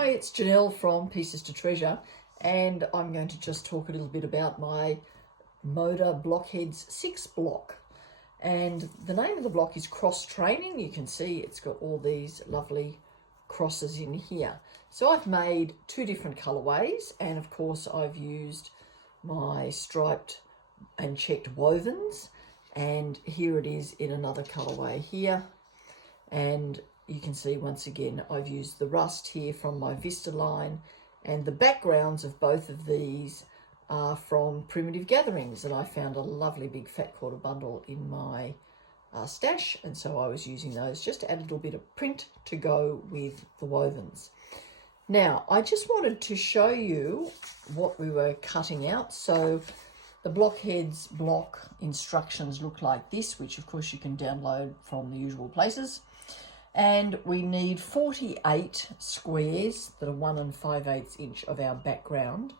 Hi, it's Janelle from Pieces to Treasure, and I'm going to just talk a little bit about my Moda Blockheads 6 block. And the name of the block is Cross Training. You can see it's got all these lovely crosses in here. So I've made two different colorways, and of course I've used my striped and checked wovens, and here it is in another colorway here. And you can see once again I've used the rust here from my Vista line, and the backgrounds of both of these are from Primitive Gatherings, and I found a lovely big fat quarter bundle in my stash, and so I was using those just to add a little bit of print to go with the wovens. Now I just wanted to show you what we were cutting out. So the Blockheads block instructions look like this, which of course you can download from the usual places. And we need 48 squares that are 1 5/8 inch of our background.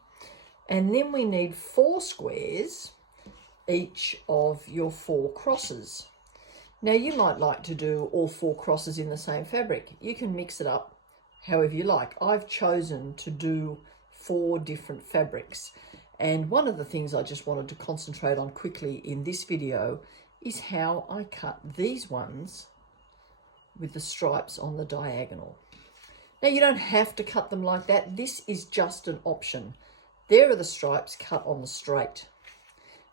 And then we need 4 squares, each of your 4 crosses. Now you might like to do all 4 crosses in the same fabric. You can mix it up however you like. I've chosen to do 4 different fabrics. And one of the things I just wanted to concentrate on quickly in this video is how I cut these ones with the stripes on the diagonal. Now you don't have to cut them like that. This is just an option. There are the stripes cut on the straight.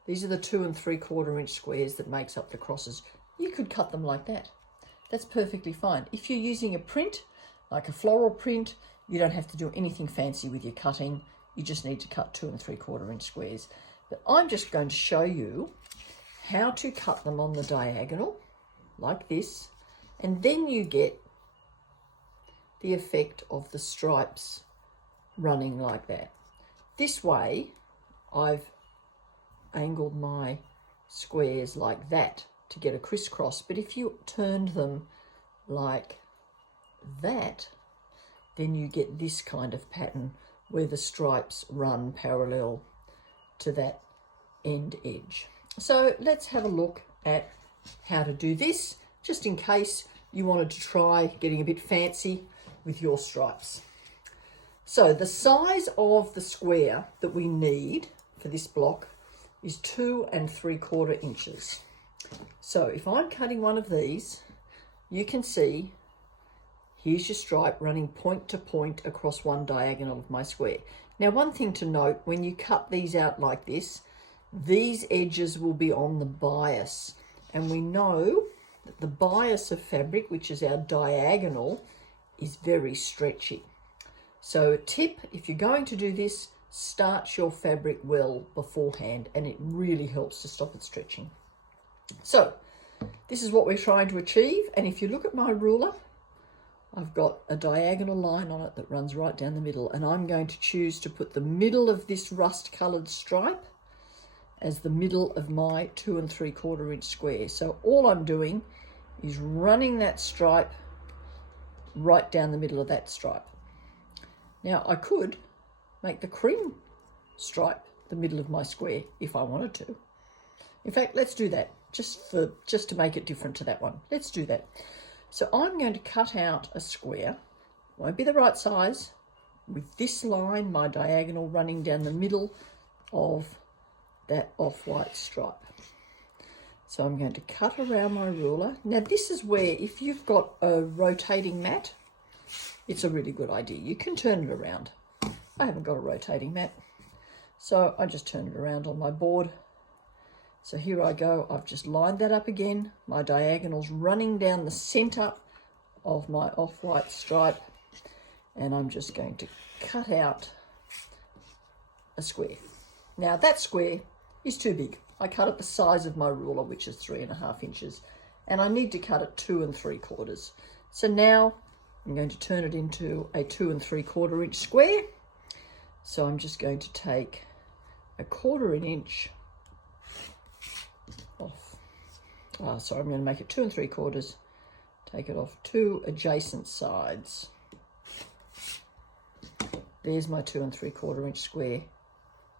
These are the 2 3/4 inch squares that makes up the crosses. You could cut them like that. That's perfectly fine. If you're using a print, like a floral print, you don't have to do anything fancy with your cutting. You just need to cut 2 3/4 inch squares. But I'm just going to show you how to cut them on the diagonal like this. And then you get the effect of the stripes running like that. This way, I've angled my squares like that to get a crisscross. But if you turned them like that, then you get this kind of pattern where the stripes run parallel to that end edge. So let's have a look at how to do this, just in case you wanted to try getting a bit fancy with your stripes. So the size of the square that we need for this block is 2 3/4 inches. So if I'm cutting one of these, you can see here's your stripe running point to point across one diagonal of my square. Now one thing to note, when you cut these out like this, these edges will be on the bias, and we know that the bias of fabric, which is our diagonal, is very stretchy. So a tip, if you're going to do this, start your fabric well beforehand, and it really helps to stop it stretching. So this is what we're trying to achieve, and if you look at my ruler, I've got a diagonal line on it that runs right down the middle, and I'm going to choose to put the middle of this rust coloured stripe as the middle of my 2 3/4 inch square. So all I'm doing is running that stripe right down the middle of that stripe. Now I could make the cream stripe the middle of my square if I wanted to. In fact, let's do that just to make it different to that one. Let's do that. So I'm going to cut out a square, won't be the right size, with this line, my diagonal, running down the middle of that off-white stripe. So I'm going to cut around my ruler. Now this is where, if you've got a rotating mat, it's a really good idea. You can turn it around. I haven't got a rotating mat, so I just turn it around on my board. So here I go. I've just lined that up again. My diagonal's running down the center of my off-white stripe, and I'm just going to cut out a square. Now that square is too big. I cut it the size of my ruler, which is 3.5 inches, and I need to cut it 2 3/4. So now I'm going to turn it into a 2 3/4 inch square. So I'm just going to take 1/4 inch off. I'm going to make it 2 3/4. Take it off 2 adjacent sides. There's my 2 3/4 inch square,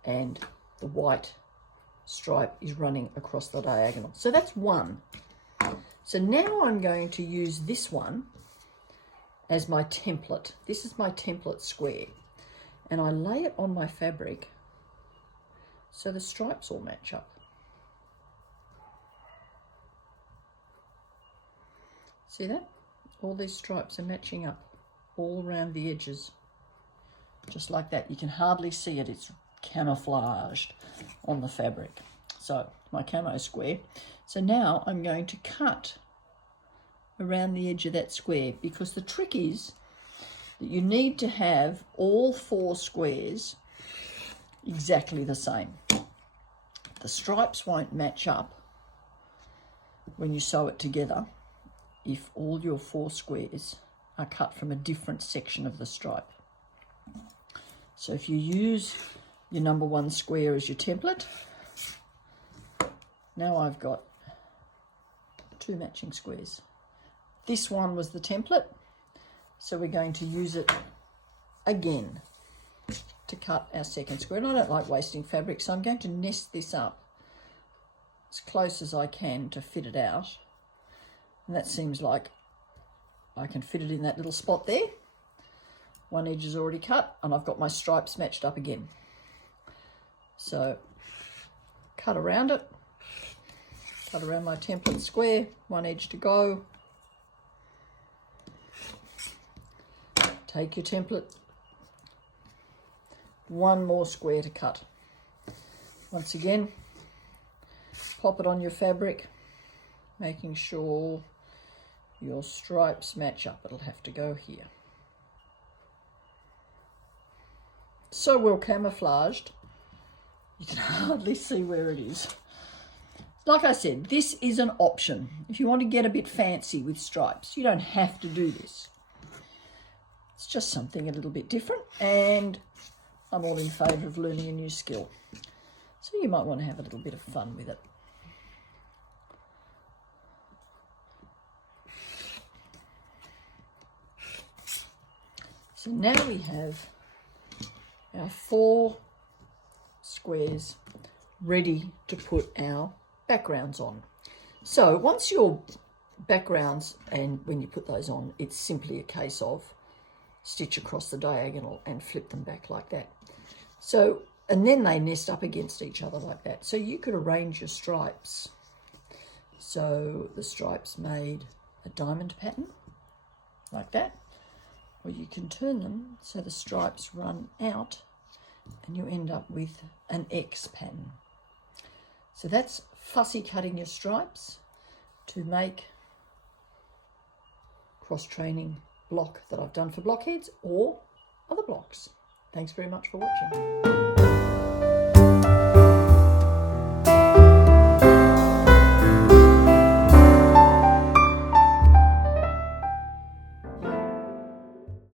and the white stripe is running across the diagonal. So that's one. So now I'm going to use this one as my template. This is my template square, and I lay it on my fabric so the stripes all match up. See that? All these stripes are matching up all around the edges, just like that. You can hardly see it, it's camouflaged on the fabric. So my camo square. So now I'm going to cut around the edge of that square, because the trick is that you need to have all 4 squares exactly the same. The stripes won't match up when you sew it together if all your 4 squares are cut from a different section of the stripe. So if you use your number 1 square as your template, now I've got 2 matching squares. This one was the template, so we're going to use it again to cut our second square. And I don't like wasting fabric, so I'm going to nest this up as close as I can to fit it out. And that seems like I can fit it in that little spot there. One edge is already cut, and I've got my stripes matched up again. So cut around it, cut around my template square, one edge to go. Take your template, one more square to cut. Once again, pop it on your fabric, making sure your stripes match up. It'll have to go here. So well camouflaged, you can hardly see where it is. Like I said, this is an option. If you want to get a bit fancy with stripes, you don't have to do this. It's just something a little bit different, and I'm all in favour of learning a new skill. So you might want to have a little bit of fun with it. So now we have our 4 squares ready to put our backgrounds on. So once your backgrounds, and when you put those on, it's simply a case of stitch across the diagonal and flip them back like that. So, and then they nest up against each other like that. So you could arrange your stripes. So the stripes made a diamond pattern like that, or you can turn them so the stripes run out and you end up with an X pattern. So that's fussy cutting your stripes to make cross-training block that I've done for Blockheads or other blocks. Thanks very much for watching.